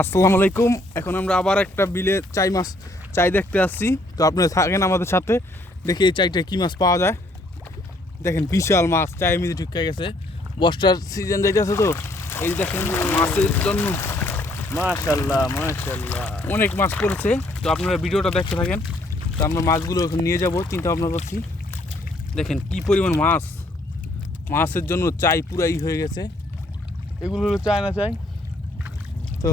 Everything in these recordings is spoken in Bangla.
আসসালামু আলাইকুম। এখন আমরা আবার একটা বিলে চাই মাছ চাই দেখতে আসছি। তো আপনারা থাকেন আমাদের সাথে দেখি এই চাইটা কী মাছ পাওয়া যায়। দেখেন বিশাল মাছ চায়ের মধ্যে ঢুকে গেছে। বর্ষার সিজন যাইতেছে তো এই দেখেন মাছের জন্য। মাশাল্লাহ মাশাল্লাহ। অনেক মাছ পড়েছে। তো আপনারা ভিডিওটা দেখতে থাকেন। তো আমরা মাছগুলো এখন নিয়ে যাব চিন্তা ভাবনা করছি। দেখেন কি পরিমাণ মাছ। মাছের জন্য চাই পুরাই হয়ে গেছে। এগুলো হলো চায় না চাই। তো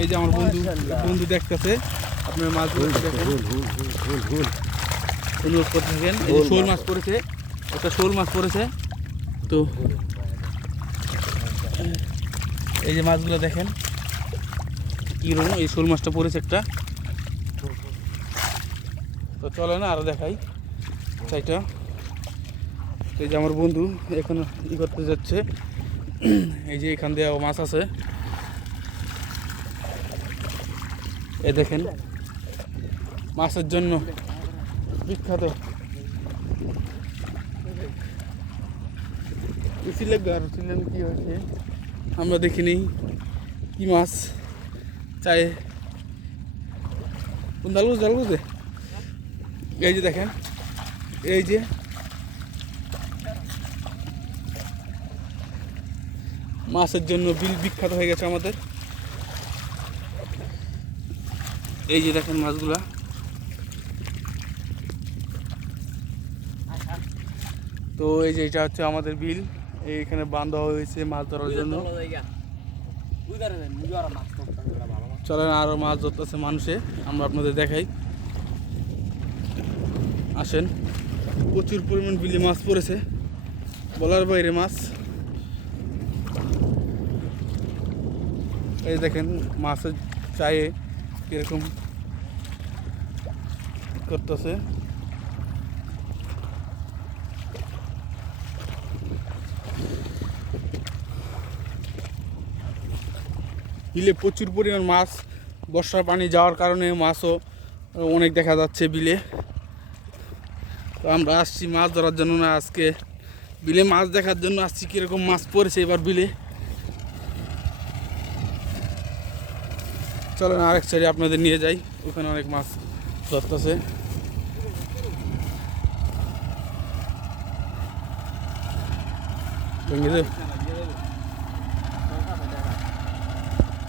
এই যে আমার বন্ধু বন্ধু দেখতেছে। আপনার মাছগুলো দেখেন। অনুরোধ করতে থাকেন এই যে শোল মাছ পড়েছে। একটা শোল মাছ পড়েছে। তো এই যে মাছগুলো দেখেন কীরকম এই শোল মাছটা পড়েছে একটা। তো চলো না আরও দেখাই। চাইটা। এই যে আমার বন্ধু এখন ই করতে যাচ্ছে। এই যে এখান দিয়ে মাছ আছে। এই দেখেন মাছের জন্য বিখ্যাত। উচিলে গার উচিলেন কি হয়েছে? আমরা দেখিনি কি মাছ চাই। জাল জাল এই যে দেখেন এই যে। মাছের জন্য বিল বিখ্যাত হয়ে গেছে আমাদের। এই যে দেখেন মাছগুলা। তো এই যে এটা হচ্ছে আমাদের বিল। এইখানে বান্ধা হয়েছে মাছ ধরার জন্য। চলেন আরও মাছ ধরতেছে মানুষে, আমরা আপনাদের দেখাই। আসেন। প্রচুর পরিমাণ বিলে মাছ পড়েছে। বলার বাইরে মাছ। এই দেখেন, মাছের চায়ে কীরকম করতেছে। বিলে প্রচুর পরিমাণ মাছ, বর্ষার পানি যাওয়ার কারণে মাছও অনেক দেখা যাচ্ছে বিলে। তো আমরা আসছি মাছ ধরার জন্য না, আজকে বিলে মাছ দেখার জন্য আসছি, কীরকম মাছ পড়েছে এবার বিলে। চলেন আরেক সাইডে আপনাদের নিয়ে যাই। ওখানে অনেক মাছ ধরতেছে। ভেঙে দে